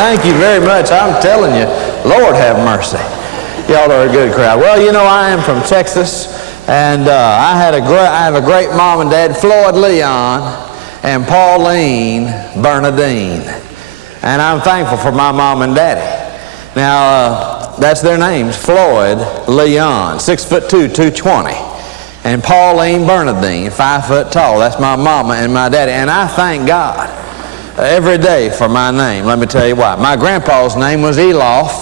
Thank you very much. I'm telling you, Lord have mercy. Y'all are a good crowd. Well, you know, I am from Texas, and I have a great mom and dad, Floyd Leon and Pauline Bernadine. And I'm thankful for my mom and daddy. Now, that's their names, Floyd Leon, 6'2", 220. And Pauline Bernadine, 5 foot tall. That's my mama and my daddy. And I thank God every day for my name. Let me tell you why. My grandpa's name was Elof.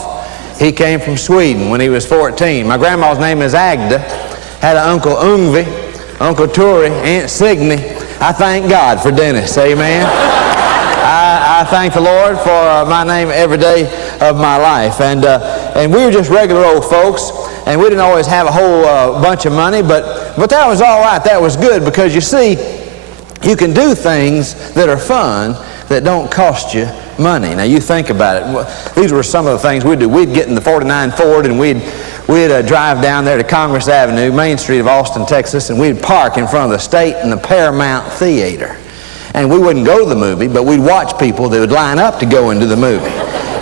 He came from Sweden when he was 14. My grandma's name is Agda. Had an Uncle Ungvi, Uncle Turi, Aunt Signe. I thank God for Dennis. Amen. I thank the Lord for my name every day of my life. And we were just regular old folks. And we didn't always have a whole bunch of money, but that was all right. That was good because, you see, you can do things that are fun that don't cost you money. Now, you think about it. These were some of the things we'd do. We'd get in the 49 Ford and we'd drive down there to Congress Avenue, Main Street of Austin, Texas, and we'd park in front of the State and the Paramount Theater. And we wouldn't go to the movie, but we'd watch people that would line up to go into the movie.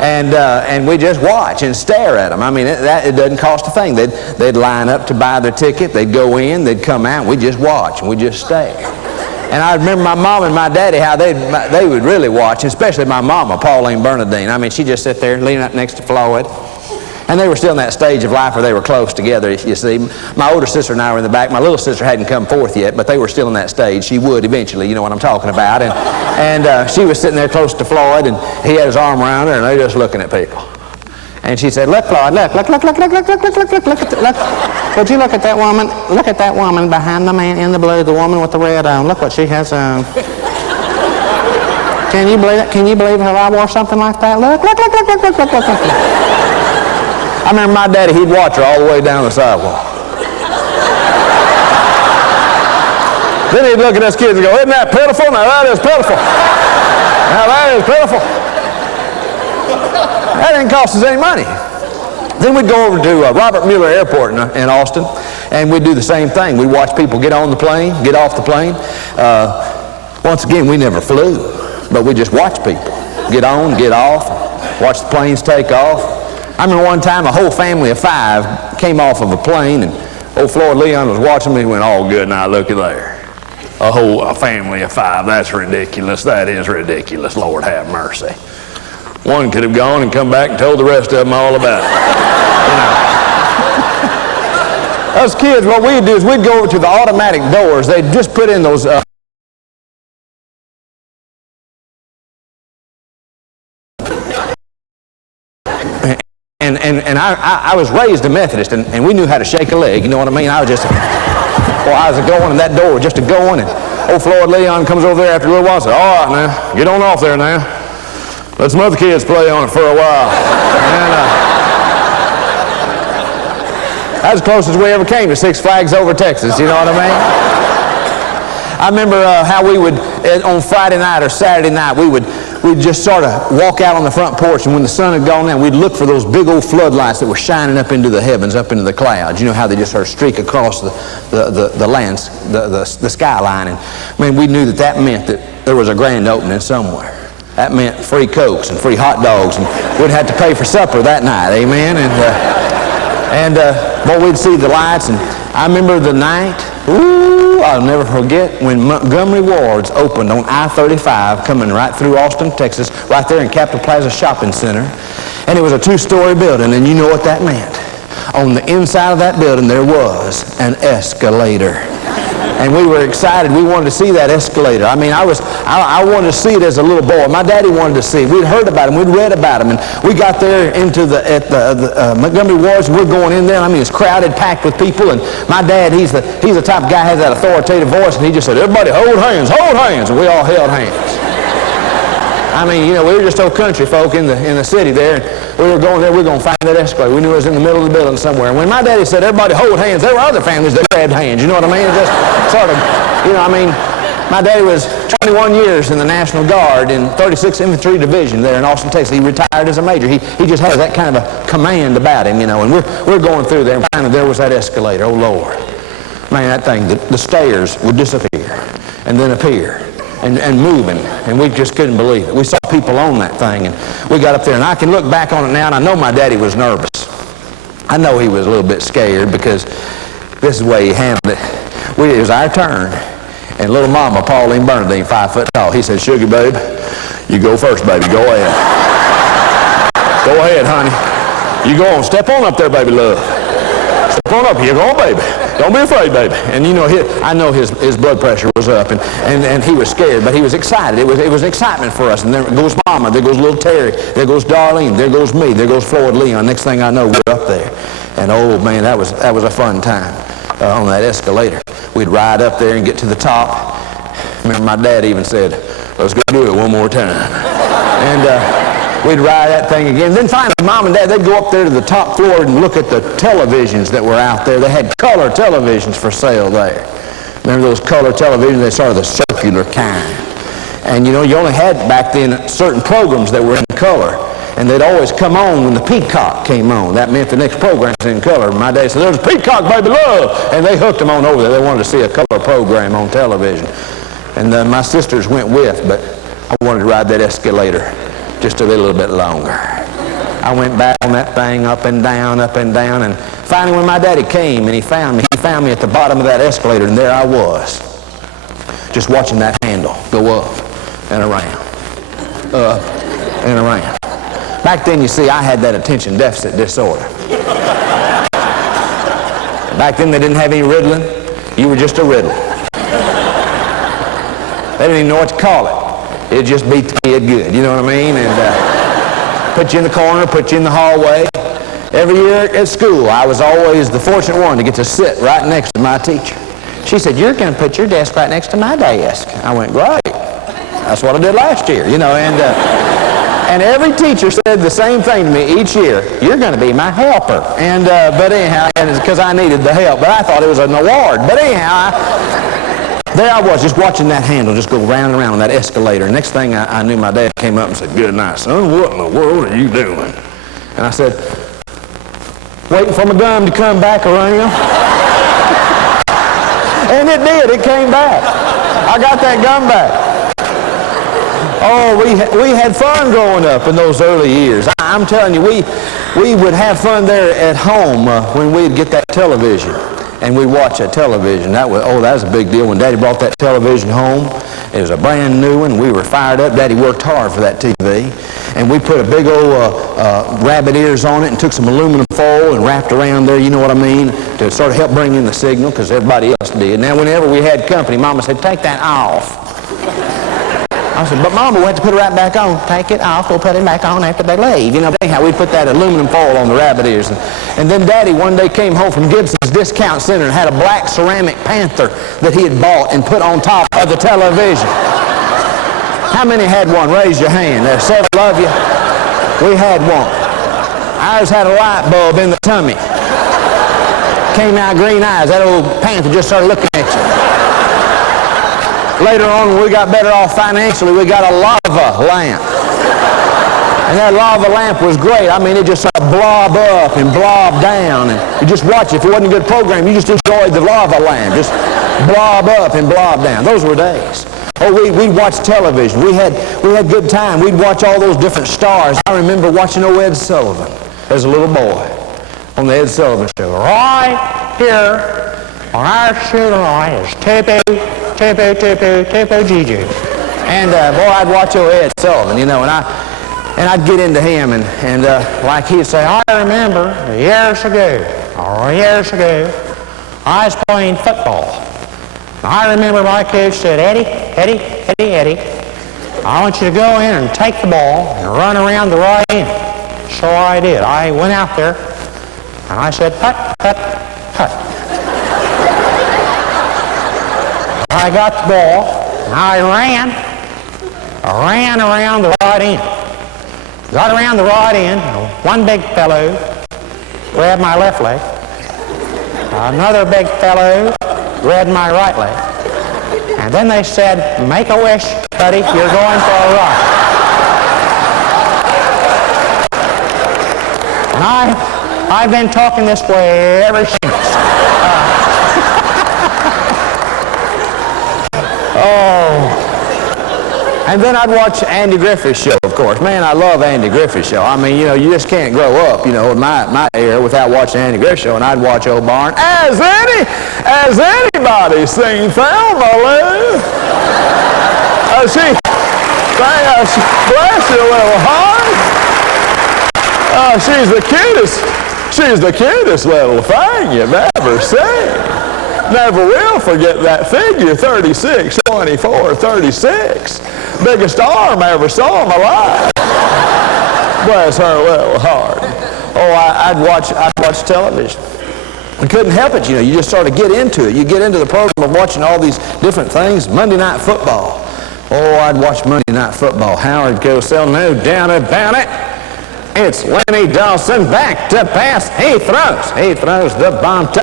And we just watch and stare at them. I mean, it doesn't cost a thing. They'd line up to buy their ticket. They'd go in. They'd come out. We'd just watch and we'd just stare. And I remember my mom and my daddy, how they would really watch, especially my mama, Pauline Bernadine. I mean, she'd just sit there leaning up next to Floyd. And they were still in that stage of life where they were close together, you see. My older sister and I were in the back. My little sister hadn't come forth yet, but they were still in that stage. She would eventually, you know what I'm talking about. And she was sitting there close to Floyd, and he had his arm around her, and they were just looking at people. And she said, "Look, Floyd, look. Would you look at that woman? Look at that woman behind the man in the blue, the woman with the red on. Look what she has on. Can you believe it? Can you believe if I wore something like that? Look. I remember my daddy, he'd watch her all the way down the sidewalk. Then he'd look at us kids and go, "Isn't that pitiful? Now that is pitiful. Now that is pitiful." That didn't cost us any money. Then we'd go over to Robert Mueller Airport in Austin, and we'd do the same thing. We'd watch people get on the plane, get off the plane. Once again, we never flew, but we just watched people get on, get off, watch the planes take off. I remember one time a whole family of 5 came off of a plane, and old Floyd Leon was watching me and went, "Oh, good, now look at there. A family of 5, that's ridiculous. That is ridiculous. Lord have mercy." One could have gone and come back and told the rest of them all about it. You know. Us kids, what we'd do is we'd go over to the automatic doors. They'd just put in those And I was raised a Methodist, and we knew how to shake a leg, you know what I mean? I was going, and that door was just going, and old Floyd Leon comes over there after a little while and said, "All right now, get on off there now. Let some other kids play on it for a while." And that's as close as we ever came to Six Flags Over Texas, you know what I mean? I remember how we would, on Friday night or Saturday night, we'd just sort of walk out on the front porch, and when the sun had gone down, we'd look for those big old floodlights that were shining up into the heavens, up into the clouds. You know how they just sort of streak across the lands, the skyline. And man, we knew that meant that there was a grand opening somewhere. That meant free Cokes and free hot dogs, and we'd have to pay for supper that night, amen? Well, we'd see the lights, and I remember the night, I'll never forget when Montgomery Ward's opened on I-35 coming right through Austin, Texas, right there in Capitol Plaza Shopping Center. And it was a 2-story building, and you know what that meant. On the inside of that building there was an escalator. And we were excited. We wanted to see that escalator. I mean, I wanted to see it as a little boy. My daddy wanted to see it. We'd heard about him. We'd read about him. And we got there at the Montgomery Wards, and we're going in there. I mean, it's crowded, packed with people. And my dad, he's the type of guy who has that authoritative voice, and he just said, "Everybody hold hands, hold hands." And we all held hands. I mean, you know, we were just old country folk in the city there, and we were going there, we were going to find that escalator. We knew it was in the middle of the building somewhere. And when my daddy said, "Everybody hold hands," there were other families that grabbed hands, you know what I mean? It just sort of, you know, I mean, my daddy was 21 years in the National Guard in 36th Infantry Division there in Austin, Texas. He retired as a major. He just has that kind of a command about him, you know, and we're going through there, and finally there was that escalator. Oh, Lord. Man, that thing, the stairs would disappear and then appear and moving, and we just couldn't believe it. We saw people on that thing, and we got up there, and I can look back on it now, and I know my daddy was nervous. I know he was a little bit scared because this is the way he handled it. It was our turn, and little mama, Pauline Bernadine, 5 foot tall, he said, "Sugar, babe, you go first, baby. Go ahead. Go ahead, honey. You go on. Step on up there, baby love. Step on up here. Go on, baby. Don't be afraid, baby." And you know, I know his blood pressure was up, and he was scared, but he was excited. It was excitement for us. And there goes Mama, there goes little Terry, there goes Darlene, there goes me, there goes Floyd Leon. Next thing I know, we're up there. And oh man, that was a fun time on that escalator. We'd ride up there and get to the top. Remember, my dad even said, "Let's go do it one more time." And we'd ride that thing again. Then finally, Mom and Dad, they'd go up there to the top floor and look at the televisions that were out there. They had color televisions for sale there. Remember those color televisions? They sort of the circular kind. And you know, you only had back then certain programs that were in color. And they'd always come on when the peacock came on. That meant the next program's in color. My dad said, "There's a peacock, baby love." And they hooked them on over there. They wanted to see a color program on television. And my sisters went with, but I wanted to ride that escalator just a little bit longer. I went back on that thing up and down, and finally when my daddy came and he found me at the bottom of that escalator, and there I was, just watching that handle go up and around, up and around. Back then, you see, I had that attention deficit disorder. Back then, they didn't have any riddling. You were just a riddle. They didn't even know what to call it. It just beat the kid good, you know what I mean? And put you in the corner, put you in the hallway. Every year at school, I was always the fortunate one to get to sit right next to my teacher. She said, "You're going to put your desk right next to my desk." I went, "Great. That's what I did last year," you know, and every teacher said the same thing to me each year: "You're going to be my helper." And but anyhow, and it's because I needed the help, but I thought it was an award. But anyhow, there I was, just watching that handle just go round and round on that escalator. Next thing I knew, my dad came up and said, "Good night, son. What in the world are you doing?" And I said, "Waiting for my gum to come back around." And it did. It came back. I got that gum back. Oh, we had fun growing up in those early years. I'm telling you, we would have fun there at home when we'd get that television and we'd watch that television. That was a big deal when Daddy brought that television home. It was a brand new one. We were fired up. Daddy worked hard for that TV. And we put a big old rabbit ears on it and took some aluminum foil and wrapped around there, you know what I mean, to sort of help bring in the signal because everybody else did. Now, whenever we had company, Mama said, "Take that off." I said, "But Mama, we have to put it right back on." "Take it off, we'll put it back on after they leave." You know, anyhow, we put that aluminum foil on the rabbit ears. And then Daddy one day came home from Gibson's Discount Center and had a black ceramic panther that he had bought and put on top of the television. How many had one? Raise your hand. There's several of you. We had one. Ours had a light bulb in the tummy. Came out green eyes. That old panther just started looking at you. Later on, when we got better off financially, we got a lava lamp. And that lava lamp was great. I mean, it just sort of blob up and blob down. And you just watch it. If it wasn't a good program, you just enjoyed the lava lamp. Just blob up and blob down. Those were days. Oh, we'd watch television. We had good time. We'd watch all those different stars. I remember watching old Ed Sullivan as a little boy on the Ed Sullivan show. Right here on our sugar line is Tupu Gigi. And boy, I'd watch old Ed Sullivan, you know, and I'd get into him and like he'd say, "I remember years ago, I was playing football. I remember my coach said, Eddie, I want you to go in and take the ball and run around the right end." So I did. I went out there and I said, "Hut, hut, hut." I got the ball and I ran around the right end. Got around the right end, one big fellow grabbed my left leg. Another big fellow grabbed my right leg. And then they said, "Make a wish, buddy, you're going for a ride." And I've been talking this way ever since. And then I'd watch Andy Griffith's show, of course. Man, I love Andy Griffith's show. I mean, you just can't grow up, in my era without watching Andy Griffith's show. And I'd watch old Barn. Has anybody seen Thelma Lou? Bless your little heart. She's the cutest little thing you've ever seen. Never will forget that figure, 36, 24, 36. Biggest arm I ever saw in my life. Bless her little heart. Oh, I'd watch television. I couldn't help it, you just sort of get into it. You get into the program of watching all these different things. Monday Night Football. Oh, I'd watch Monday Night Football. Howard Cosell, no doubt about it. It's Lenny Dawson back to pass. He throws the bomb to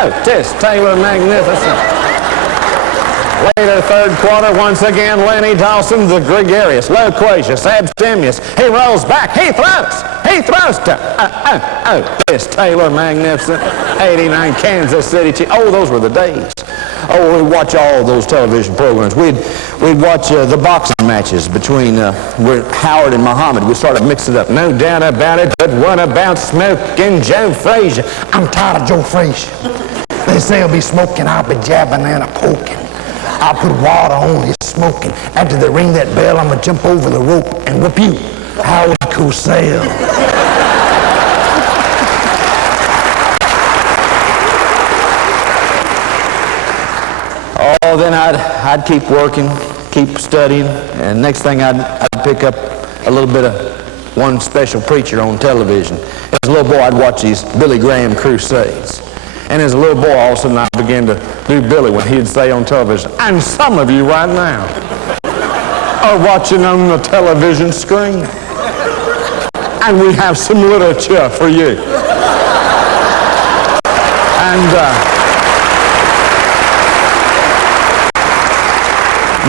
Otis Taylor, magnificent. Later, third quarter, once again, Lenny Dawson, the gregarious, loquacious, abstemious. He rolls back. He throws to Otis Taylor, magnificent. 89 Kansas City Chiefs. Oh, those were the days. Oh, we'd watch all those television programs. We'd watch the boxing matches between Howard and Muhammad. We started mixing it up. No doubt about it, but what about smoking Joe Frazier? I'm tired of Joe Frazier. They say he'll be smoking, I'll be jabbing and a poking. I'll put water on his smoking. After they ring that bell, I'm going to jump over the rope and whip you, Howard Cosell. Oh, then I'd keep working, keep studying, and next thing I'd pick up a little bit of one special preacher on television. As a little boy, I'd watch these Billy Graham crusades. And as a little boy, all of a sudden I began to do Billy when he'd say on television, and some of you right now are watching on the television screen. And we have some literature for you. And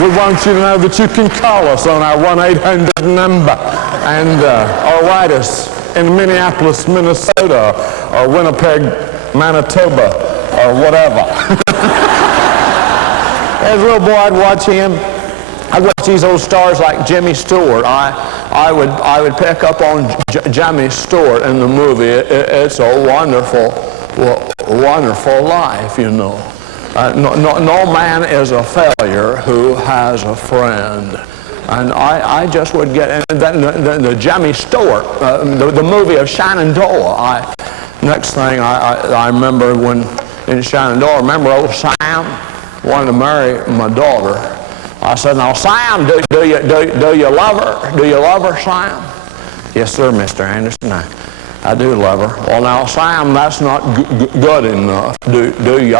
we want you to know that you can call us on our 1-800 number and or write us in Minneapolis, Minnesota, or Winnipeg, Manitoba, or whatever. As a little boy, I'd watch him. I'd watch these old stars like Jimmy Stewart. I would pick up on Jimmy Stewart in the movie. It's a wonderful life, No man is a failure who has a friend. And I just would get, and then the Jimmy Stewart, the movie of Shenandoah. Next thing I remember when in Shenandoah, remember old Sam wanted to marry my daughter. I said, now Sam, do you love her? Do you love her, Sam? Yes, sir, Mr. Anderson. I do love her. Well, now, Sam, that's not good enough. Do you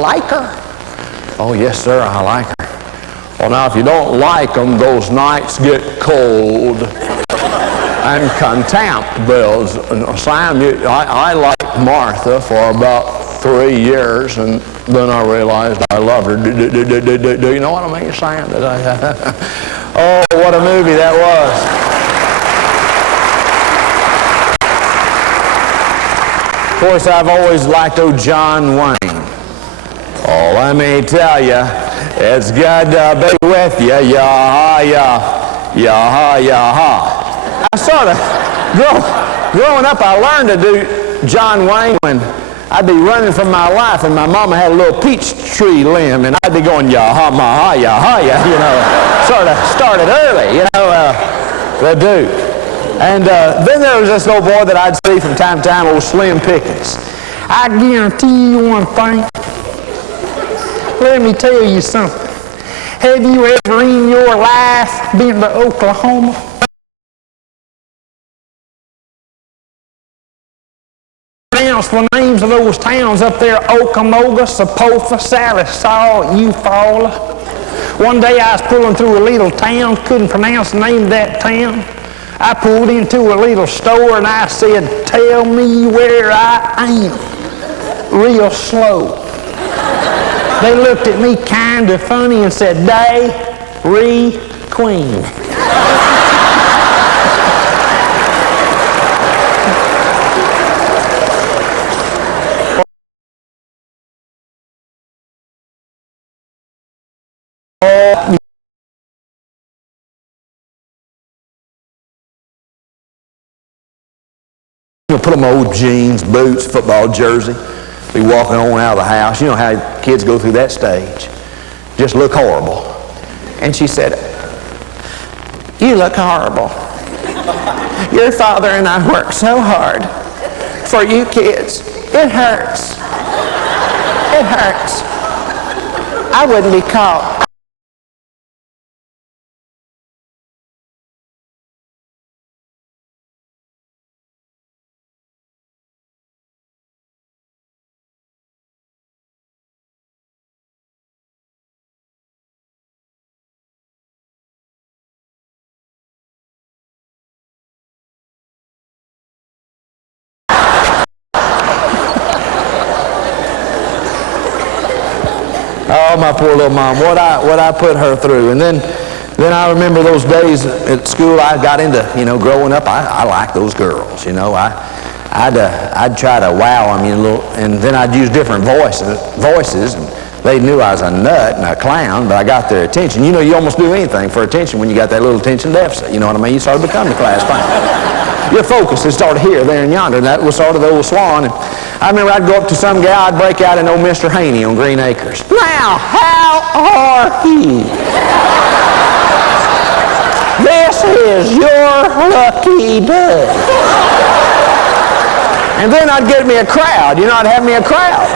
like her? Oh, yes, sir, I like her. Well, now, if you don't like them, those nights get cold and contempt builds. Sam, I liked Martha for about 3 years, and then I realized I loved her. Do you know what I mean, Sam? Oh, what a movie that was. Of course, I've always liked old John Wayne. Oh, let me tell you, it's good to be with you. Yaha, yaha. I sort of, growing up, I learned to do John Wayne when I'd be running for my life, and my mama had a little peach tree limb, and I'd be going yaha, maha, yaha, sort of started early, the dude. And then there was this little boy that I'd see from time to time, old Slim Pickens. I guarantee you one thing. Let me tell you something. Have you ever in your life been to Oklahoma? Pronounce the names of those towns up there: Okamoga, Sapotha, Salisaw, Eufaula. One day I was pulling through a little town, couldn't pronounce the name of that town. I pulled into a little store and I said, tell me where I am, real slow. They looked at me kind of funny and said, Dairy Queen. put on my old jeans, boots, football jersey, be walking on out of the house. You know how kids go through that stage. Just look horrible. And she said, "You look horrible. Your father and I worked so hard for you kids. It hurts. It hurts. I wouldn't be caught." Oh, my poor little mom, what I put her through. And then I remember those days at school. I got into, growing up, I liked those girls, I'd try to wow them, and then I'd use different voices, and they knew I was a nut and a clown, but I got their attention. You almost do anything for attention when you got that little attention deficit, you know what I mean? You sort of become the class clown. Your focus is started here, there, and yonder, and that was sort of the old Swan. And I remember I'd go up to some guy, I'd break out and old Mr. Haney on Green Acres. "Now, how are you? This is your lucky day." And then I'd get me a crowd. I'd have me a crowd.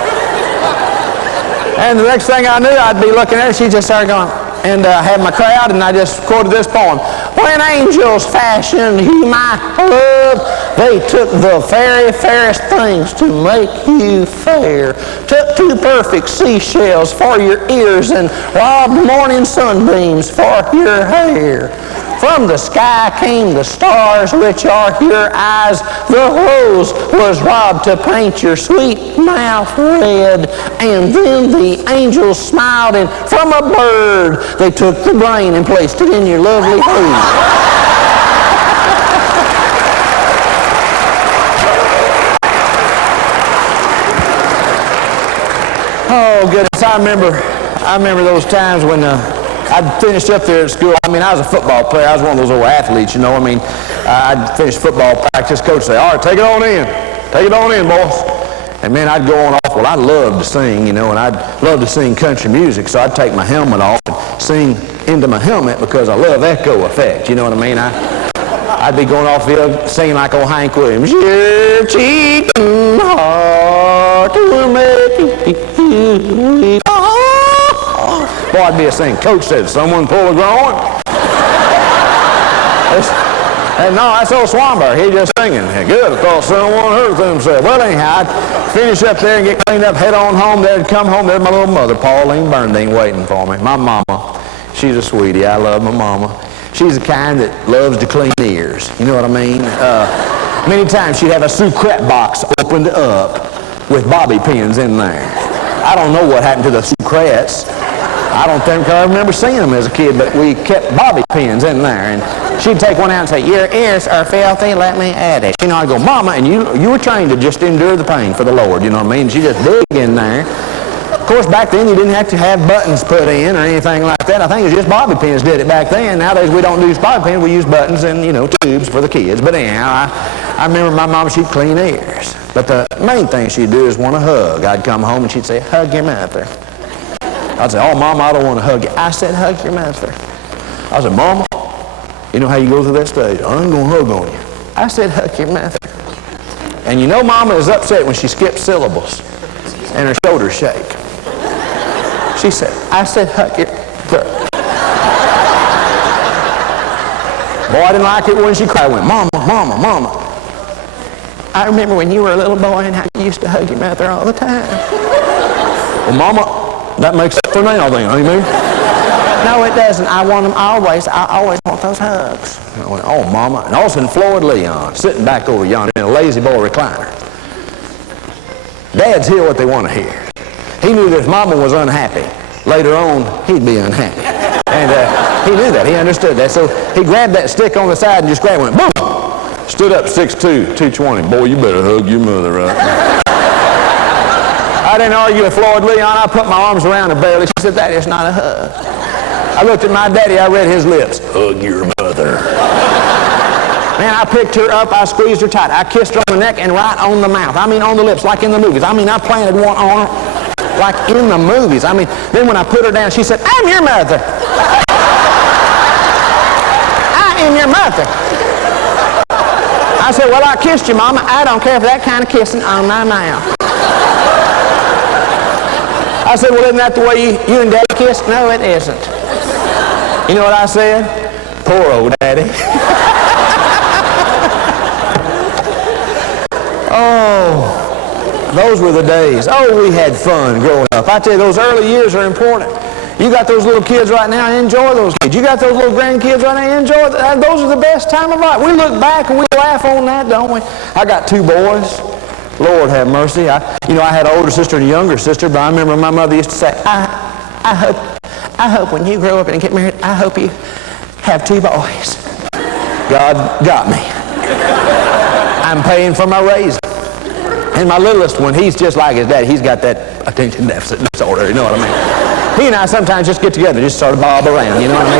And the next thing I knew, I'd be looking at her, she just started going, and had my crowd, and I just quoted this poem. "When angels fashioned you, my love, they took the very fairest things to make you fair. Took 2 perfect seashells for your ears and robbed morning sunbeams for your hair. From the sky came the stars, which are your eyes. The rose was robbed to paint your sweet mouth red. And then the angels smiled, and from a bird they took the brain and placed it in your lovely head." Oh, goodness, I remember those times when I'd finished up there at school. I was a football player. I was one of those old athletes, I'd finish football practice. Coach would say, "All right, take it on in. Take it on in, boys." And man, I'd go on off. Well, I loved to sing, and I'd love to sing country music, so I'd take my helmet off and sing into my helmet because I love echo effect, you know what I mean? I'd be going off field singing like old Hank Williams. "Your cheating heart will make you." Boy, I'd be a singing. Coach said, "Someone pull a groin." And no, that's old Swanberg. He just singing. Good, I thought someone hurt themselves. Well, anyhow, I'd finish up there and get cleaned up, head on home. They'd come home. There's my little mother, Pauline Bernadine, waiting for me. My mama, she's a sweetie. I love my mama. She's the kind that loves to clean ears. You know what I mean? Many times she'd have a sucrete box opened up with bobby pins in there. I don't know what happened to the sucretes. I don't think I remember seeing them as a kid, but we kept bobby pins in there. And she'd take one out and say, "Your ears are filthy, let me add it." I'd go, "Mama," and you were trained to just endure the pain for the Lord, you know what I mean? She just dig in there. Of course, back then you didn't have to have buttons put in or anything like that. I think it was just bobby pins did it back then. Nowadays we don't use bobby pins, we use buttons and, tubes for the kids. But anyhow, I remember my mom, she'd clean ears. But the main thing she'd do is want a hug. I'd come home and she'd say, "Hug your mother." I'd say, "Oh, Mama, I don't want to hug you." I said, "Hug your mother." I said, "Mama, you know how you go through that stage? I ain't going to hug on you." I said, "Hug your mother." And Mama is upset when she skips syllables and her shoulders shake. She said, I said, "Hug your mother." Boy, I didn't like it when she cried. I went, "Mama, Mama, Mama. I remember when you were a little boy and how you used to hug your mother all the time." "Well, Mama, that makes it for now then, amen?" "No, it doesn't. I want them always. I always want those hugs." I went, "Oh, Mama." And all of a sudden, Floyd Leon, sitting back over yonder in a lazy boy recliner. Dads hear what they want to hear. He knew that if Mama was unhappy, later on, he'd be unhappy. And he knew that. He understood that. So he grabbed that stick on the side and just grabbed it and went, boom! Stood up 6'2", 220. "Boy, you better hug your mother right now." I didn't argue with Floyd Leon. I put my arms around her barely. She said, "That is not a hug." I looked at my daddy. I read his lips. "Hug your mother." Man, I picked her up, I squeezed her tight. I kissed her on the neck and right on the mouth. I mean, on the lips, like in the movies. I mean, I planted one on her like in the movies. I mean, then when I put her down, she said, I'm your mother. I am your mother. I said, well, I kissed you, Mama. I don't care for that kind of kissing on my mouth. I said, well, isn't that the way you and Daddy kiss? No, it isn't. You know what I said? Poor old Daddy. Oh, those were the days. Oh, we had fun growing up. I tell you, those early years are important. You got those little kids right now, enjoy those kids. You got those little grandkids right now, enjoy that. Those are the best time of life. We look back and we laugh on that, don't we? I got 2 boys. Lord have mercy. I had an older sister and a younger sister, but I remember my mother used to say, I hope when you grow up and get married, I hope you have 2 boys. God got me. I'm paying for my raising. And my littlest one, he's just like his dad. He's got that attention deficit disorder, you know what I mean? He and I sometimes just get together, just sort of bob around, you know what I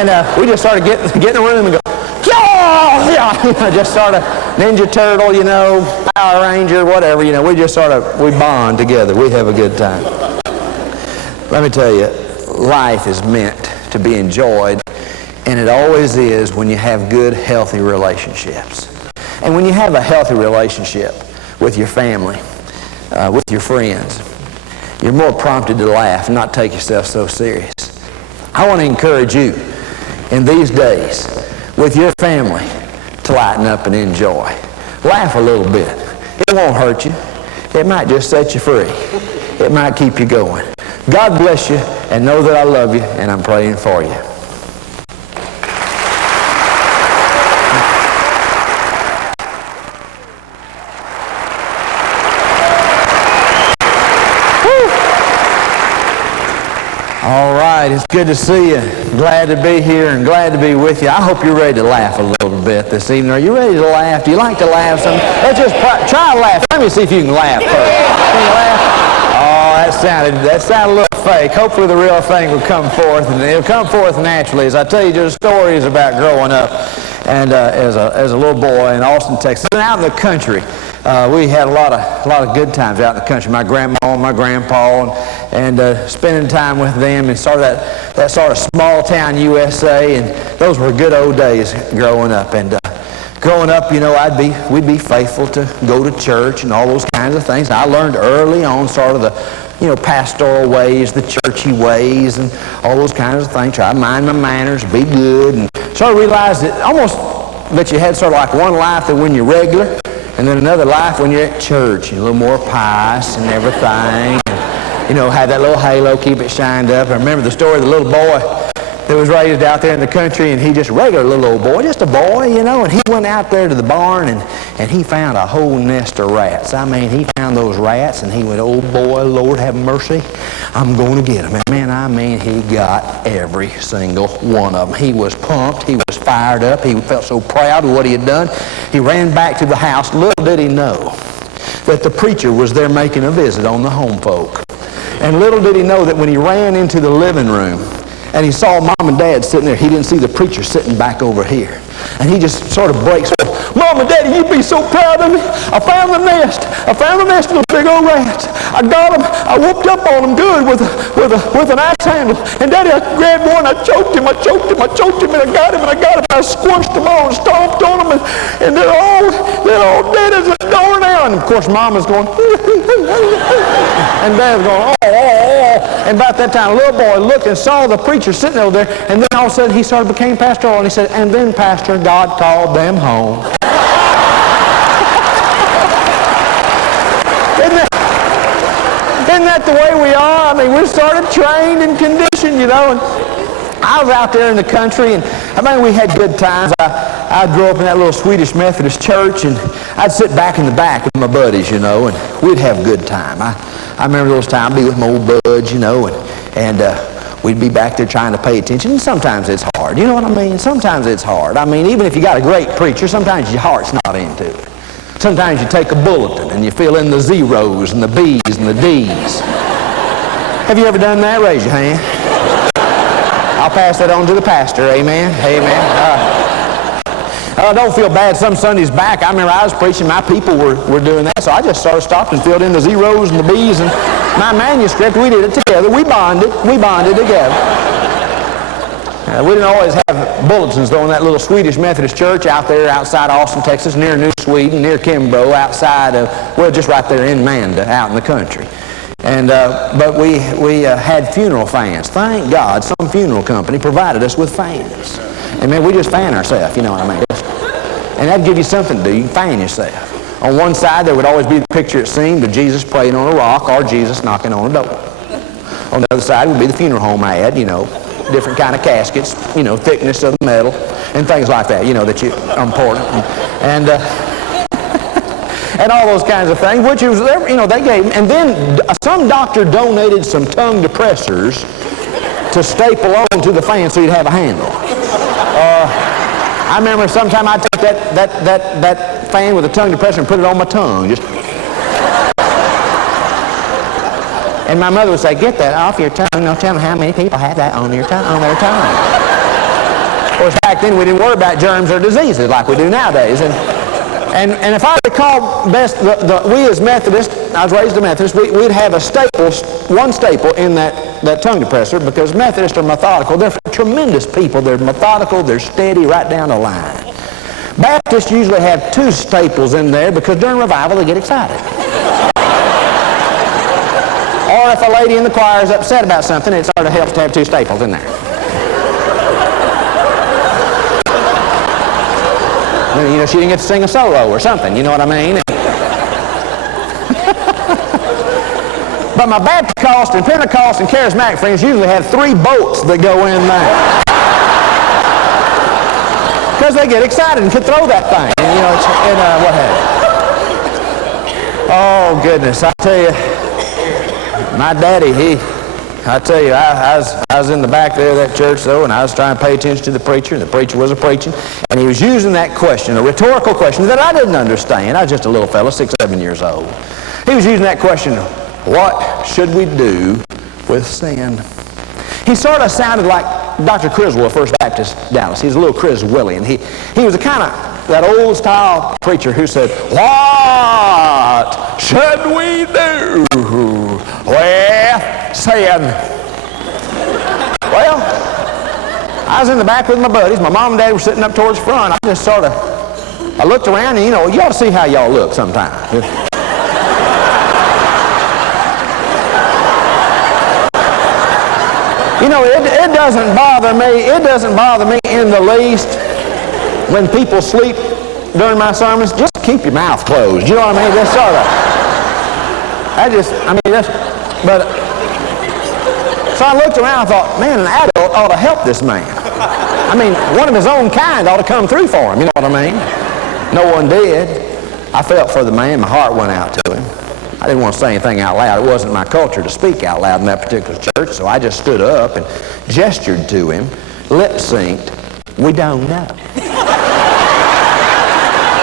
mean? And we just started get in the room and go, yeah, just sort of Ninja Turtle, you know, Power Ranger, whatever, you know. We just sort of, we bond together. We have a good time. Let me tell you, life is meant to be enjoyed, and it always is when you have good, healthy relationships. And when you have a healthy relationship with your family, with your friends, you're more prompted to laugh and not take yourself so serious. I want to encourage you in these days with your family to lighten up and enjoy. Laugh a little bit. It won't hurt you. It might just set you free. It might keep you going. God bless you, and know that I love you, and I'm praying for you. It's good to see you. Glad to be here and glad to be with you. I hope you're ready to laugh a little bit this evening. Are you ready to laugh? Do you like to laugh? Let's just try to laugh. Let me see if you can laugh first. Can you laugh? Oh, that sounded a little fake. Hopefully the real thing will come forth, and it'll come forth naturally. As I tell you just stories about growing up and as a little boy in Austin, Texas, and out in the country. We had a lot of good times out in the country. My grandma and my grandpa, and spending time with them, and sort of that sort of small town USA, and those were good old days growing up. And growing up, you know, we'd be faithful to go to church and all those kinds of things. And I learned early on sort of the, you know, pastoral ways, the churchy ways, and all those kinds of things. Try to mind my manners, be good, and sort of realized that you had sort of like one life that when you're regular, and then another life when you're at church, you're a little more pious and everything. And, you know, have that little halo, keep it shined up. I remember the story of the little boy that was raised out there in the country, and he just a regular little old boy, just a boy, you know, and he went out there to the barn, and he found a whole nest of rats. I mean, he found those rats, and he went, oh boy, Lord have mercy, I'm going to get them. And man, I mean, he got every single one of them. He was pumped, he was fired up, he felt so proud of what he had done. He ran back to the house. Little did he know that the preacher was there making a visit on the home folk. And little did he know that when he ran into the living room, and he saw Mom and Dad sitting there, he didn't see the preacher sitting back over here. And he just sort of breaks forth, Mom and Daddy, you'd be so proud of me. I found the nest. I found the nest of the big old rats. I got them. I whooped up on them good with an axe handle. And Daddy, I grabbed one. I choked him. And I got him. And I squished them all and stomped on them. And they're all dead as a door now. And of course, Mama's going, and Dad's going, oh. And about that time, a little boy looked and saw the preacher sitting over there. And then all of a sudden, he sort of became pastoral. And he said, and then, Pastor, God called them home. Isn't that the way we are? I mean, we started trained and conditioned, you know. And I was out there in the country, and I mean, we had good times. I grew up in that little Swedish Methodist church, and I'd sit back in the back with my buddies, you know, and we'd have a good time. I remember those times, I'd be with my old buds, you know, and we'd be back there trying to pay attention, and sometimes it's hard. You know what I mean? Sometimes it's hard. I mean, even if you got a great preacher, sometimes your heart's not into it. Sometimes you take a bulletin and you fill in the zeros and the B's and the D's. Have you ever done that? Raise your hand. I'll pass that on to the pastor. Amen. Amen. Don't feel bad. Some Sundays back, I remember I was preaching, my people were doing that, so I just sort of stopped and filled in the zeros and the B's and my manuscript. We did it together. We bonded together. We didn't always have bulletins, though, in that little Swedish Methodist church out there outside Austin, Texas, near New Sweden, near Kimbrough, outside of, well, just right there in Manda, out in the country. And but we had funeral fans. Thank God some funeral company provided us with fans. And man, we just fan ourselves, you know what I mean? And that'd give you something to do. You can fan yourself. On one side, there would always be the picture, it seemed, of Jesus praying on a rock or Jesus knocking on a door. On the other side would be the funeral home ad, you know, different kind of caskets, you know, thickness of the metal, and things like that, you know, that are important. And and all those kinds of things, which was, you know, they gave. And then some doctor donated some tongue depressors to staple on to the fan so you'd have a handle. I remember sometime I'd take that fan with a tongue depressor and put it on my tongue. Just. And my mother would say, get that off your tongue. Don't tell me how many people have that on their tongue. Of course, back then we didn't worry about germs or diseases like we do nowadays. And if I recall best, we as Methodists, I was raised a Methodist, we'd have a staple, one staple in that tongue depressor, because Methodists are methodical. They're tremendous people. They're methodical. They're steady right down the line. Baptists usually have two staples in there because during revival they get excited. Or if a lady in the choir is upset about something, it sort of helps to have two staples in there. You know, she didn't get to sing a solo or something, you know what I mean? But my Baptist and Pentecost and Charismatic friends usually have three boats that go in there. Because they get excited and could throw that thing, and, you know, and what have you. Oh, goodness, I tell you, my daddy, I was in the back there of that church, though, and I was trying to pay attention to the preacher, and the preacher was preaching, and he was using that question, a rhetorical question that I didn't understand. I was just a little fellow, 6, 7 years old. He was using that question, what should we do with sin? He sort of sounded like Dr. Criswell, First Baptist Dallas. He's a little Chris Willie, and he was a kind of that old-style preacher who said, what should we do with sin? Well, I was in the back with my buddies. My mom and dad were sitting up towards the front. I just sort of, I looked around, and, you know, you ought to see how y'all look sometimes. You know, it doesn't bother me. It doesn't bother me in the least when people sleep during my sermons. Just keep your mouth closed. You know what I mean? That's sort of. But so I looked around and thought, man, an adult ought to help this man. I mean, one of his own kind ought to come through for him. You know what I mean? No one did. I felt for the man. My heart went out to him. I didn't want to say anything out loud. It wasn't my culture to speak out loud in that particular church, so I just stood up and gestured to him, lip-synced, we don't know. We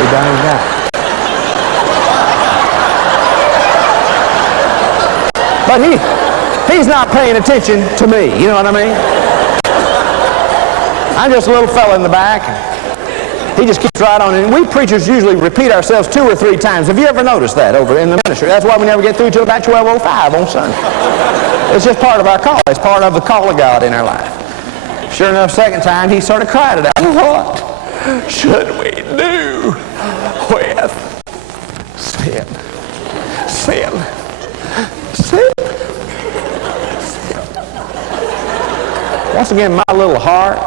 don't know. But he's not paying attention to me, you know what I mean? I'm just a little fella in the back. He just keeps right on. And we preachers usually repeat ourselves 2 or 3 times. Have you ever noticed that over in the ministry? That's why we never get through till about 12:05 on Sunday. It's just part of our call. It's part of the call of God in our life. Sure enough, second time, he sort of cried it out. What should we do with sin? Sin. Sin. Sin. Once again, my little heart.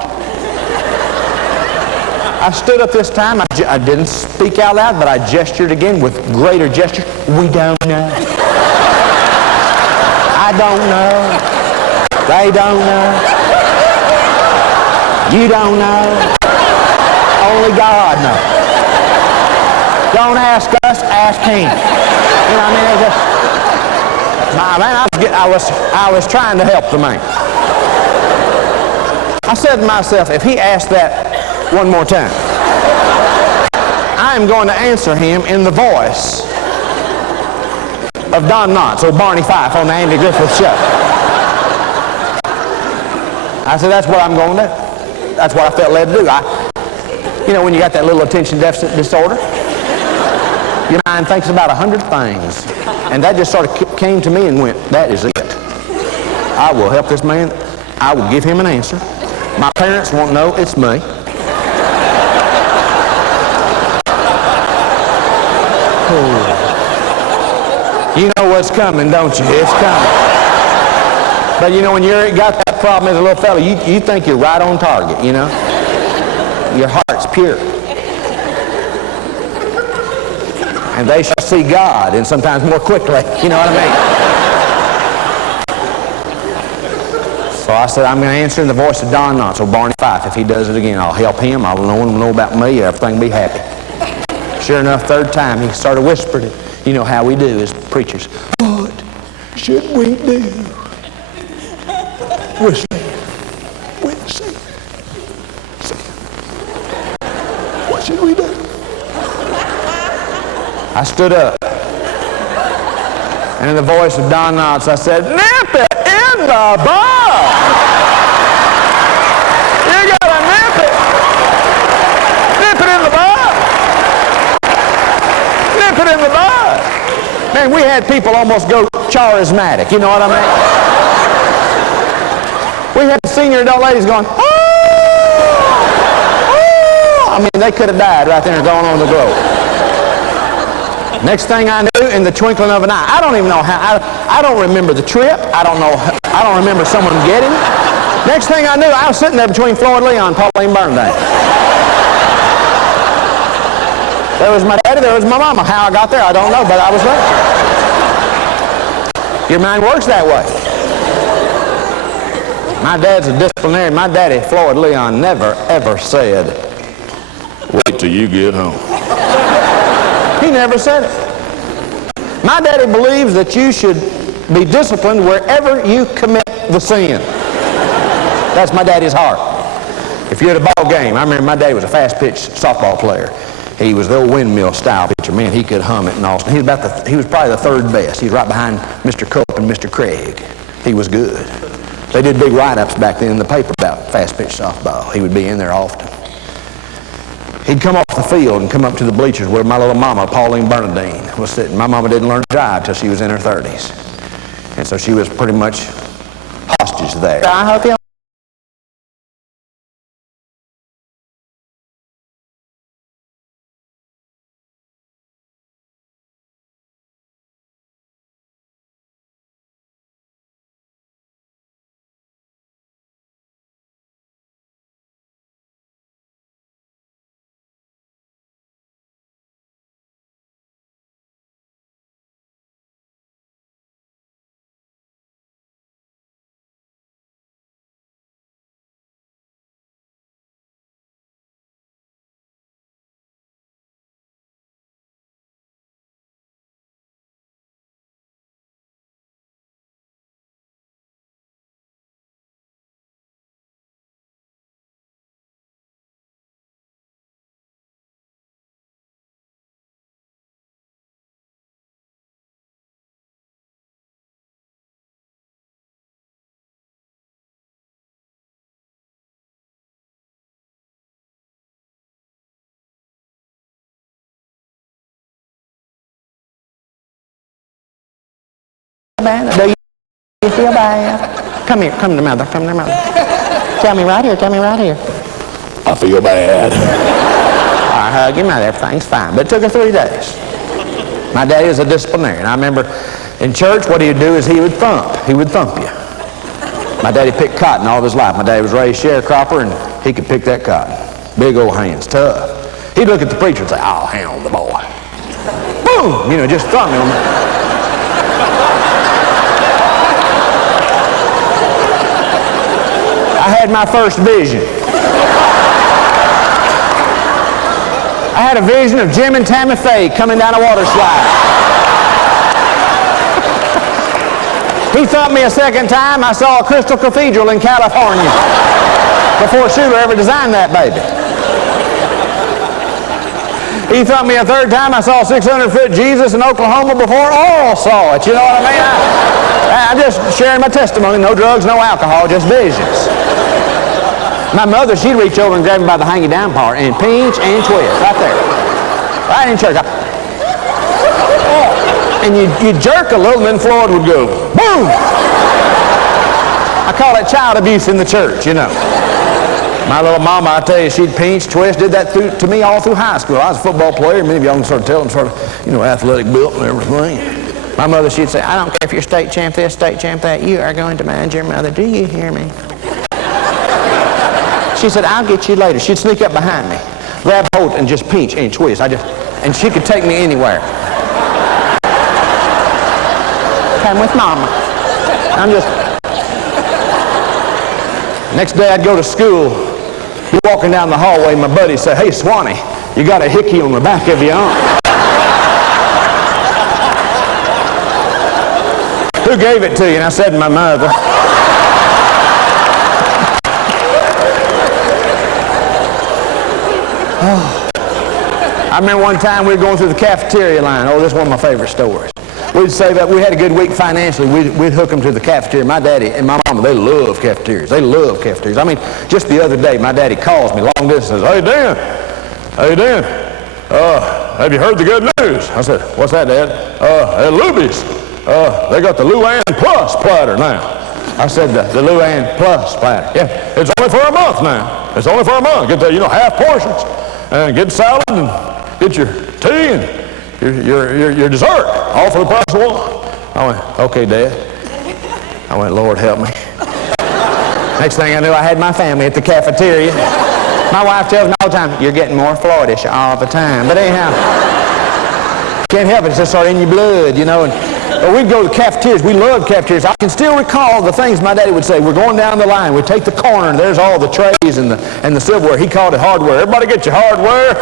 I stood up this time. I didn't speak out loud, but I gestured again with greater gesture. We don't know. I don't know. They don't know. You don't know. Only God knows. Don't ask us, ask Him. You know what I mean? I was trying to help the man. I said to myself, if he asked that one more time, I am going to answer him in the voice of Don Knotts or Barney Fife on the Andy Griffith Show. I said, that's what I'm going to do. That's what I felt led to do. You know, when you got that little attention deficit disorder, your mind thinks about 100 things. And that just sort of came to me and went, that is it. I will help this man. I will give him an answer. My parents won't know it's me. You know what's coming, don't you? It's coming. But you know, when you're got that problem as a little fella, you think you're right on target, you know? Your heart's pure. And they shall see God, and sometimes more quickly, you know what I mean? So I said, I'm going to answer in the voice of Don Knotts, or Barney Fife. If he does it again, I'll help him. I'll know about me. Everything will be happy. Sure enough, third time, he sort of whispered it. You know how we do as preachers. What should we do? Whisper. Sing. What should we do? I stood up. And in the voice of Don Knotts, I said, nip it in the bud. You gotta nip it. Nip it in the bud. Nip it in the bud. Man, we had people almost go charismatic, you know what I mean? We had senior adult ladies going, oh! Oh! I mean, they could have died right there and gone on the globe. Next thing I knew, in the twinkling of an eye, I don't even know how, I don't remember the trip, I don't remember someone getting it. Next thing I knew, I was sitting there between Floyd Leon and Pauline Bernadine. There was my daddy, there was my mama. How I got there, I don't know, but I was there. Your mind works that way. My dad's a disciplinarian. My daddy, Floyd Leon, never, ever said, wait till you get home. He never said it. My daddy believes that you should be disciplined wherever you commit the sin. That's my daddy's heart. If you're at a ball game, I remember my daddy was a fast-pitch softball player. He was the old windmill style pitcher. Man, he could hum it in Austin. He was probably the third best. He was right behind Mr. Cope and Mr. Craig. He was good. They did big write-ups back then in the paper about fast-pitch softball. He would be in there often. He'd come off the field and come up to the bleachers where my little mama, Pauline Bernadine, was sitting. My mama didn't learn to drive till she was in her 30s. And so she was pretty much hostage there. I hope you bad? Do you feel bad? Come here, come to mother, come to mother. Tell me right here, tell me right here. I feel bad. I hug your mother, everything's fine. But it took her 3 days. My daddy was a disciplinarian. I remember in church, what he would do is he would thump. He would thump you. My daddy picked cotton all of his life. My daddy was raised sharecropper, and he could pick that cotton. Big old hands, tough. He'd look at the preacher and say, I'll handle the boy. Boom! You know, just thump him. I had my first vision. I had a vision of Jim and Tammy Faye coming down a water slide. He thumped me a second time. I saw a Crystal Cathedral in California before Schuler ever designed that baby. He thumped me a third time. I saw a 600-foot Jesus in Oklahoma before all saw it. You know what I mean? I'm just sharing my testimony. No drugs, no alcohol, just visions. My mother, she'd reach over and grab me by the hanging down part and pinch and twist right there. Right in church. And you jerk a little, and then Floyd would go, boom! I call it child abuse in the church, you know. My little mama, I tell you, she'd pinch, twist, did that to me all through high school. I was a football player. Many of y'all can sort of tell I'm sort of, athletic built and everything. My mother, she'd say, I don't care if you're state champ this, state champ that, you are going to mind your mother. Do you hear me? She said, I'll get you later. She'd sneak up behind me, grab hold, and just pinch and twist. And she could take me anywhere. Come with Mama. Next day I'd go to school, be walking down the hallway, my buddy said, hey, Swanee, you got a hickey on the back of your arm. Who gave it to you? And I said, my mother. I remember one time we were going through the cafeteria line. Oh, this is one of my favorite stories. We'd say that we had a good week financially. We'd hook them to the cafeteria. My daddy and my mama, they love cafeterias. They love cafeterias. I mean, just the other day, my daddy calls me long distance and says, hey, Dan, have you heard the good news? I said, what's that, Dad? At Luby's, they got the Luann Plus platter now. I said, the Luann Plus platter. Yeah, it's only for a month now. It's only for a month. Get the, half portions. And get salad and get your tea and your dessert, all for the price of one. I went, okay, Dad. I went, Lord, help me. Next thing I knew, I had my family at the cafeteria. My wife tells me all the time, you're getting more Floydish all the time. But anyhow, can't help it. It's just sort of in your blood, But we'd go to cafeterias. We loved cafeterias. I can still recall the things my daddy would say. We're going down the line. We'd take the corner, and there's all the trays and the silverware. He called it hardware. Everybody get your hardware.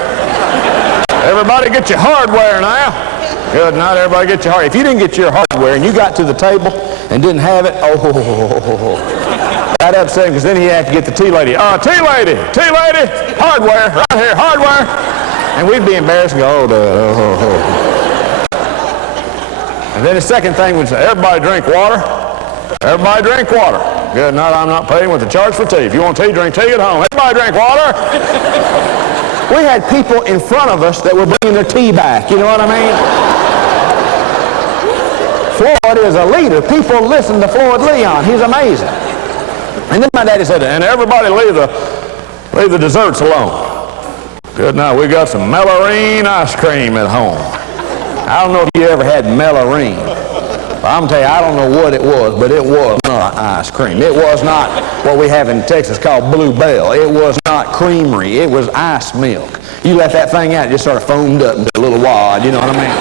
Everybody get your hardware now. Good night, everybody get your hardware. If you didn't get your hardware and you got to the table and didn't have it, that upset him, because then he had to get the tea lady. Tea lady, hardware, right here, hardware. And we'd be embarrassed and go, And then the second thing was, everybody drink water. Everybody drink water. Good night, I'm not paying with the charge for tea. If you want tea, drink tea at home. Everybody drink water. We had people in front of us that were bringing their tea back. You know what I mean? Floyd is a leader. People listen to Floyd Leon. He's amazing. And then my daddy said, and everybody leave the desserts alone. Good night, we got some Mellarine ice cream at home. I don't know if you ever had Mellarine. But I'm telling you, I don't know what it was, but it was not ice cream. It was not what we have in Texas called Blue Bell. It was not creamery. It was ice milk. You let that thing out, it just sort of foamed up into a little wad, you know what I mean?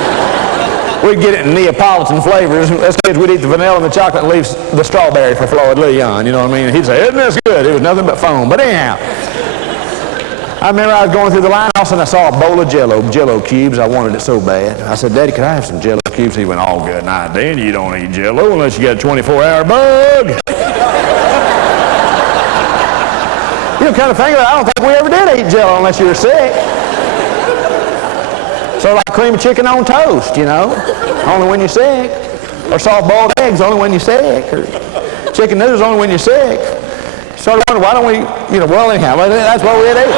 We'd get it in Neapolitan flavors. As kids, we'd eat the vanilla and the chocolate and leave the strawberry for Floyd Leon, you know what I mean? And he'd say, isn't this good? It was nothing but foam. But anyhow, I remember I was going through the line, all of a sudden I saw a bowl of Jello cubes. I wanted it so bad. I said, Daddy, could I have some Jello cubes? He went, all good. Nah, Dan, you don't eat Jello unless you got a 24-hour bug. Kind of thing, I don't think we ever did eat Jello unless you were sick. So like cream of chicken on toast, only when you're sick. Or soft-boiled eggs, only when you're sick. Or chicken noodles, only when you're sick. Sort of wonder, why don't we, well, anyhow, that's what we'd eat.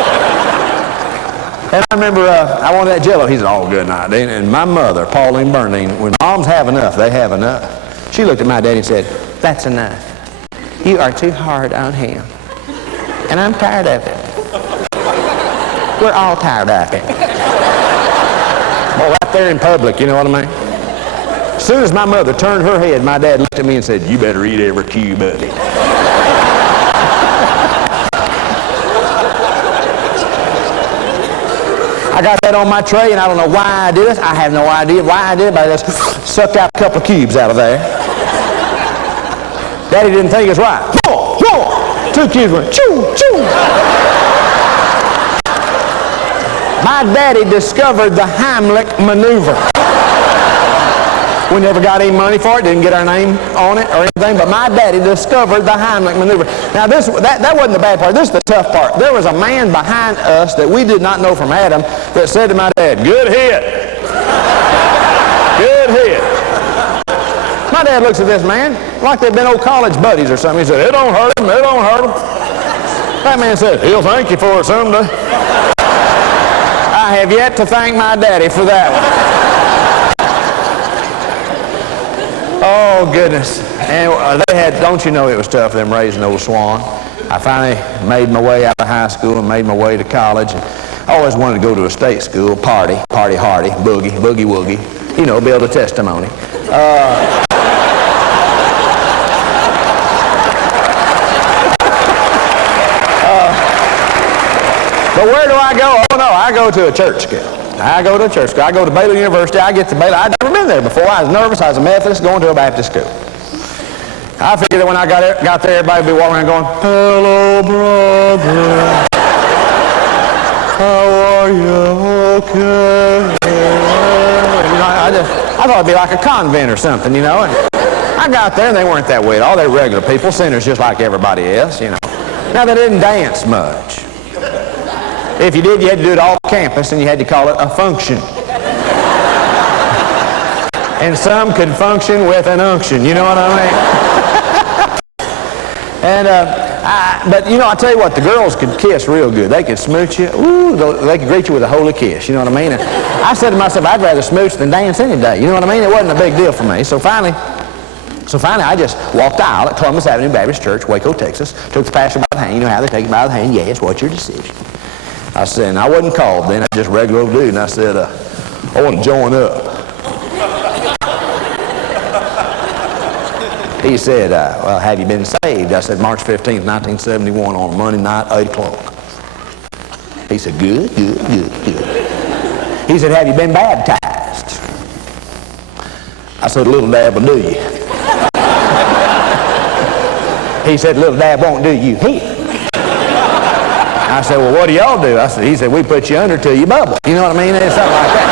And I remember I wanted that Jello. He said, all good night. And my mother, Pauline Bernadine, when moms have enough, they have enough. She looked at my daddy and said, that's enough. You are too hard on him. And I'm tired of it. We're all tired of it. Well, right there in public, you know what I mean? As soon as my mother turned her head, my dad looked at me and said, you better eat every cube, buddy. I got that on my tray, and I don't know why I did it. I have no idea why I did it, but I just sucked out a couple of cubes out of there. Daddy didn't think it was right. 2 cubes went, choo, choo. My daddy discovered the Heimlich maneuver. We never got any money for it, didn't get our name on it or anything, but my daddy discovered the Heimlich maneuver. Now that wasn't the bad part. This is the tough part. There was a man behind us that we did not know from Adam that said to my dad, good hit. Good hit. My dad looks at this man like they've been old college buddies or something. He said, it don't hurt him, it don't hurt him. That man said, he'll thank you for it someday. I have yet to thank my daddy for that one. Oh, goodness. And they had, don't you know it was tough, them raising old Swan. I finally made my way out of high school and made my way to college. And I always wanted to go to a state school, party hardy, boogie woogie, you know, build a testimony. But where do I go? Oh, no, I go to a church school. I go to Baylor University. I get to Baylor. I'd never been there before. I was nervous. I was a Methodist going to a Baptist school. I figured that when I got there, everybody would be walking around going, hello, brother. How are you? Okay. You know, I thought it'd be like a convent or something, you know. And I got there, and they weren't that way at all. They were regular people, sinners just like everybody else, you know. Now, they didn't dance much. If you did, you had to do it all campus, and you had to call it a function. And some could function with an unction, you know what I mean? And, but, you know, I tell you what, the girls could kiss real good. They could smooch you. Ooh, they could greet you with a holy kiss, you know what I mean? And I said to myself, I'd rather smooch than dance any day, you know what I mean? It wasn't a big deal for me. So finally, I just walked the aisle at Columbus Avenue Baptist Church, Waco, Texas, took the pastor by the hand. You know how they take it by the hand? Yes, what's your decision? I said, and I wasn't called then, I was just a regular old dude, and I said, I want to join up. He said, well, have you been saved? I said, March 15th, 1971, on a Monday night, 8 o'clock. He said, good. He said, have you been baptized? I said, a little dab will do you. He said, a little dab won't do you here. I said, well, what do y'all do? He said, we put you under till you bubble. You know what I mean? It's something like that.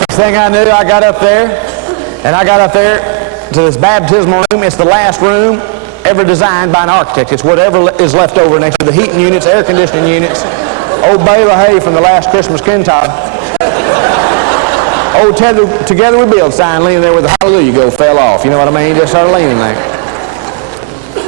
Next thing I knew, I got up there to this baptismal room. It's the last room ever designed by an architect. It's whatever is left over next to the heating units, air conditioning units. Old Baylor Hay from the last Christmas Kintyre. Old Together We Build sign leaning there with the hallelujah go fell off. You know what I mean? Just started leaning there.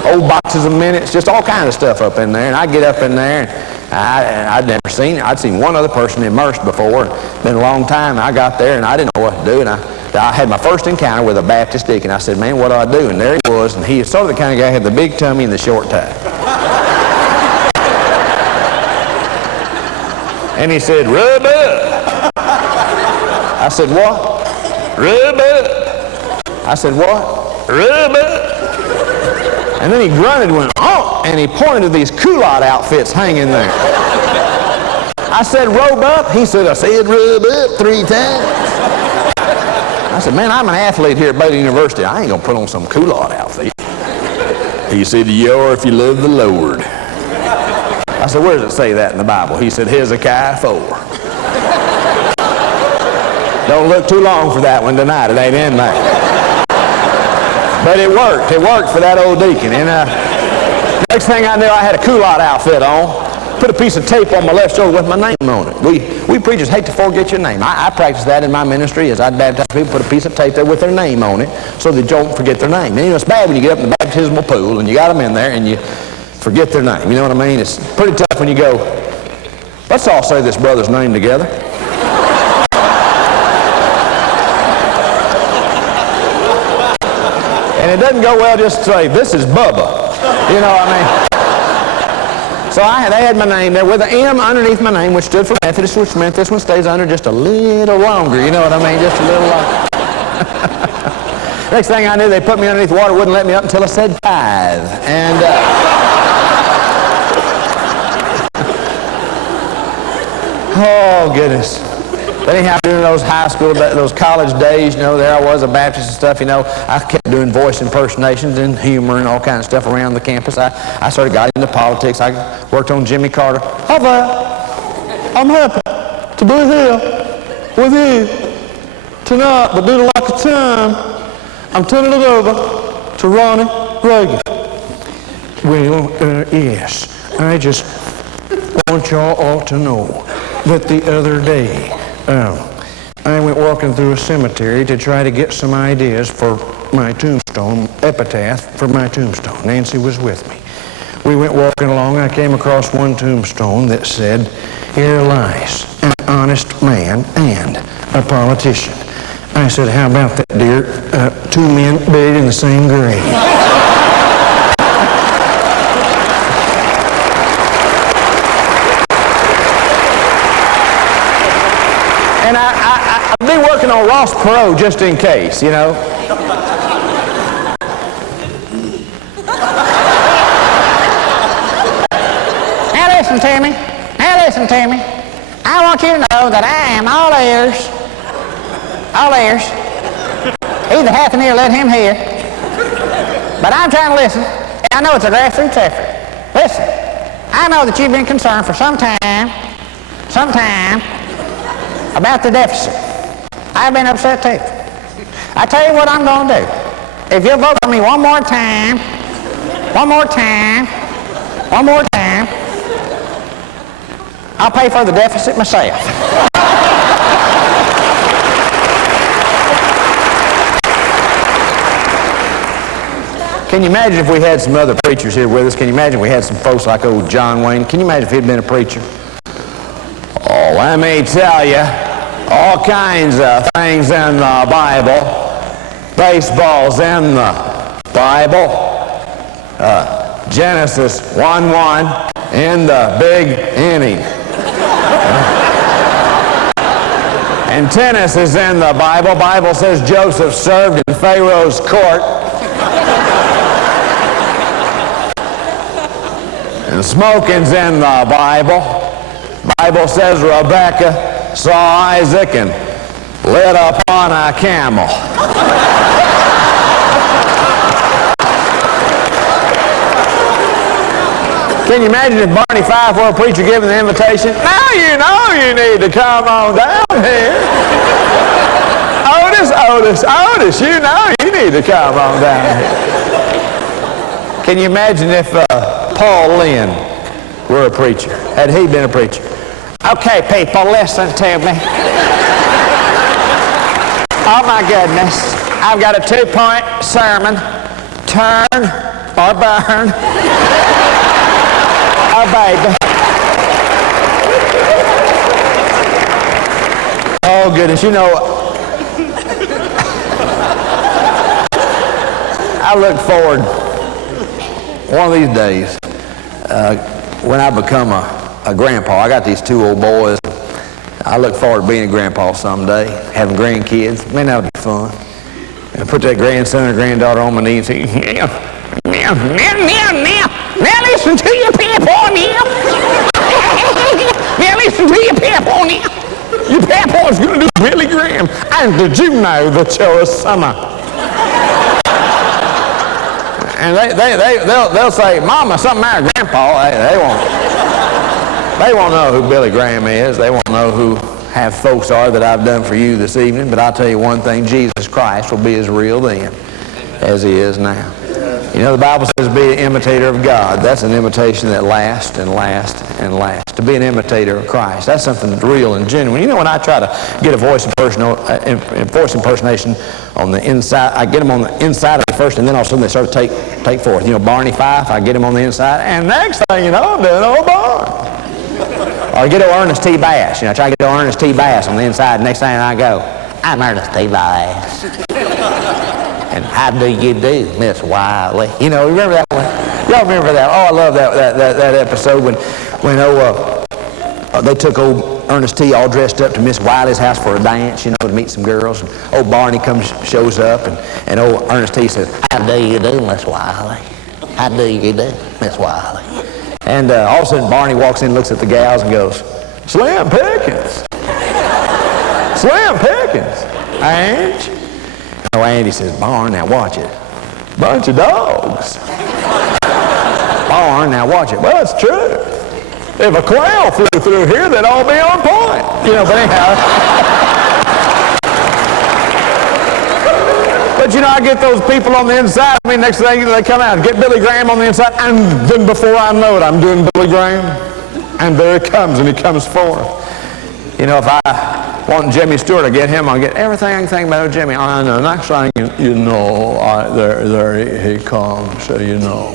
Old boxes of minutes, just all kind of stuff up in there. And I get up in there, and I'd seen one other person immersed before. It's been a long time. I got there, and I didn't know what to do. And I had my first encounter with a Baptist deacon. I said, man, what do I do? And there he was, and he was sort of the kind of guy who had the big tummy and the short tie. And he said, rub up. I said, what? Rub up. I said, what? Rub up. And then he grunted and went, oh, and he pointed to these culotte outfits hanging there. I said, robe up. He said, I said, rub up 3 times. I said, man, I'm an athlete here at Baylor University. I ain't going to put on some culotte outfit. He said, you are if you love the Lord. I said, where does it say that in the Bible? He said, Hezekiah 4. Don't look too long for that one tonight. It ain't in there. But it worked. It worked for that old deacon. And next thing I knew, I had a culotte outfit on. Put a piece of tape on my left shoulder with my name on it. We preachers hate to forget your name. I practiced that in my ministry as I'd baptize people, put a piece of tape there with their name on it so they don't forget their name. And you know, it's bad when you get up in the baptismal pool and you got them in there and you forget their name. You know what I mean? It's pretty tough when you go, let's all say this brother's name together. And it doesn't go well just to say, this is Bubba. You know what I mean? So they had my name there with an M underneath my name, which stood for Methodist, which meant this one stays under just a little longer. You know what I mean? Just a little longer. Next thing I knew, they put me underneath the water, wouldn't let me up until I said tithe. And oh, goodness. But anyhow, during those high school, those college days, you know, there I was, a Baptist and stuff, you know, I kept doing voice impersonations and humor and all kinds of stuff around the campus. I sort of got into politics. I worked on Jimmy Carter. Hi there. I'm happy to be here with you tonight, but due to lack of time, I'm turning it over to Ronnie Reagan. Well, yes, I just want y'all all to know that the other day, I went walking through a cemetery to try to get some ideas for my tombstone, epitaph for my tombstone. Nancy was with me. We went walking along, and I came across one tombstone that said, "Here lies an honest man and a politician." I said, "How about that, dear? Two men buried in the same grave." And I'll be working on Ross Perot just in case, you know. Now listen to me. Now listen to me. I want you to know that I am all ears. All ears. Either half an ear, let him hear. But I'm trying to listen. I know it's a grassroots effort. Listen, I know that you've been concerned for some time, about the deficit. I've been upset too. I tell you what I'm going to do. If you'll vote for me one more time, I'll pay for the deficit myself. Can you imagine if we had some other preachers here with us? Can you imagine if we had some folks like old John Wayne? Can you imagine if he'd been a preacher? Oh, let me tell you, all kinds of things in the Bible. Baseball's in the Bible. Genesis 1:1 in the big inning. And tennis is in the Bible. Bible says Joseph served in Pharaoh's court. And smoking's in the Bible. Bible says Rebecca saw Isaac and lit upon a camel. Can you imagine if Barney Fife were a preacher giving the invitation? Now you know you need to come on down here. Otis, you know you need to come on down here. Can you imagine if Paul Lynn were a preacher? Had he been a preacher? Okay, people, listen to me. Oh my goodness. I've got a 2-point sermon. Turn or burn. Oh, baby. Oh, goodness. You know, I look forward one of these days when I become a grandpa. I got these 2 old boys. I look forward to being a grandpa someday, having grandkids. Man, that'll be fun. And put that grandson or granddaughter on my knee and say, meow, meow, meow, meow, meow. Now listen to your papa now. Now listen to your papa now. Your papa's going to do Billy Graham. And did you know that you're a sinner? And they'll say, Mama, something matter, Grandpa. They won't know who Billy Graham is. They won't know who half folks are that I've done for you this evening. But I'll tell you one thing, Jesus Christ will be as real then as he is now. You know, the Bible says be an imitator of God. That's an imitation that lasts and lasts and lasts. To be an imitator of Christ, that's something that's real and genuine. You know, when I try to get a voice impersonation on the inside, I get them on the inside of me first, and then all of a sudden they start to take forth. You know, Barney Fife, I get him on the inside, and next thing you know, I'm doing old Barney. Or I get old Ernest T. Bass. You know, I try to get old Ernest T. Bass on the inside, and next thing I go, I'm Ernest T. Bass. And how do you do, Miss Wiley? You know, remember that one? Y'all remember that? Oh, I love that episode when they took old Ernest T. all dressed up to Miss Wiley's house for a dance, you know, to meet some girls. And old Barney shows up, and old Ernest T. says, how do you do, Miss Wiley? How do you do, Miss Wiley? And all of a sudden, Barney walks in, looks at the gals, and goes, Slim Pickens. Slim Pickens. Ain't you? Oh, Andy says, Barn, now watch it. Bunch of dogs. Barn, now watch it. Well, it's true. If a quail flew through here, they'd all be on point. You know, but anyhow. But you know, I get those people on the inside. I mean, next thing they come out and get Billy Graham on the inside, and then before I know it, I'm doing Billy Graham. And there he comes, and he comes forth. You know, if I want Jimmy Stewart, I get him, I'll get everything I can think about Jimmy. I know, next thing you know, there he comes, so you know.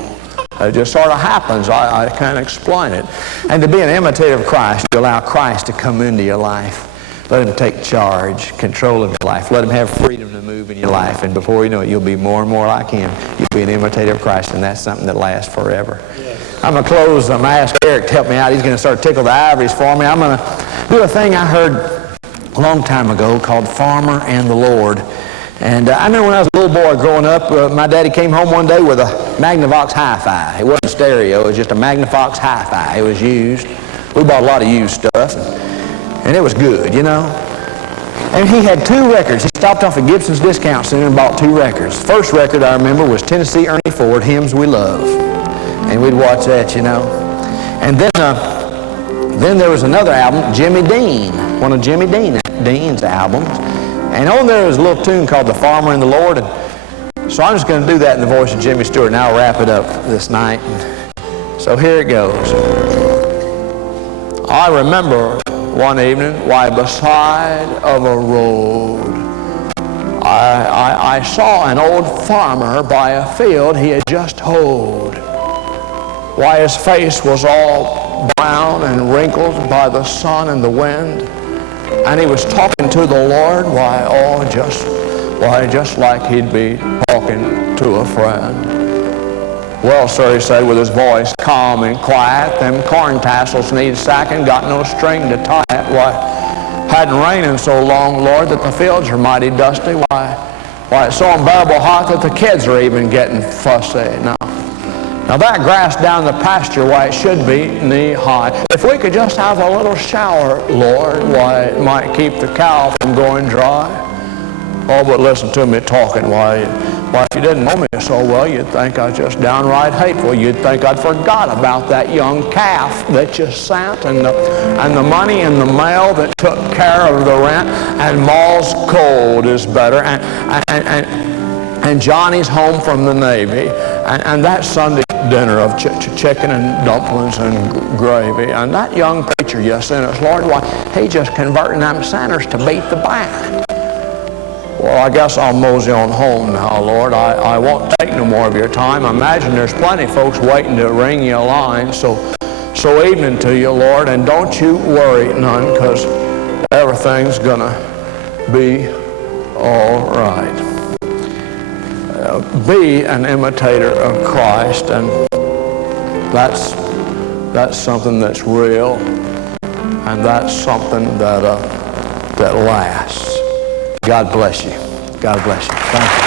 It just sort of happens. I can't explain it. And to be an imitator of Christ, you allow Christ to come into your life. Let him take charge, control of your life. Let him have freedom to move in your life. And before you know it, you'll be more and more like him. You'll be an imitator of Christ, and that's something that lasts forever. Yes. I'm going to close. I'm going to ask Eric to help me out. He's going to start tickle the ivories for me. I'm going to do a thing I heard a long time ago called Farmer and the Lord. And I remember when I was a little boy growing up, my daddy came home one day with a Magnavox Hi-Fi. It wasn't stereo, it was just a Magnavox Hi-Fi. It was used. We bought a lot of used stuff, and it was good, you know. And he had 2 records. He stopped off at Gibson's Discount Center and bought 2 records. The first record I remember was Tennessee Ernie Ford, Hymns We Love. And we'd watch that, you know. And then there was another album, Jimmy Dean, one of Jimmy Dean's albums. And on there was a little tune called The Farmer and the Lord. And so I'm just going to do that in the voice of Jimmy Stewart, and I'll wrap it up this night. So here it goes. I remember one evening, why beside of a road, I saw an old farmer by a field he had just hoed. Why his face was all brown and wrinkled by the sun and the wind. And he was talking to the Lord, just like he'd be talking to a friend. Well, sir, he said with his voice calm and quiet, them corn tassels need sacking, got no string to tie it. Why, hadn't rained so long, Lord, that the fields are mighty dusty. Why, it's so unbearable hot that the kids are even getting fussy. Now that grass down the pasture, why, it should be knee-high. If we could just have a little shower, Lord, why, it might keep the cow from going dry. Oh, but listen to me talking. Why, if you didn't know me so well, you'd think I was just downright hateful. You'd think I'd forgot about that young calf that you sent, and the money in the mail that took care of the rent, and Ma's cold is better, and Johnny's home from the Navy, and that Sunday dinner of chicken and dumplings and gravy, and that young preacher you sent us, Lord, why, he just converting them sinners to beat the band. Well, I guess I'll mosey on home now, Lord. I won't take no more of your time. I imagine there's plenty of folks waiting to ring you a line, so evening to you, Lord, and don't you worry none, because everything's gonna be all right. Be an imitator of Christ, and that's something that's real, and that's something that lasts. God bless you. God bless you. Thank you.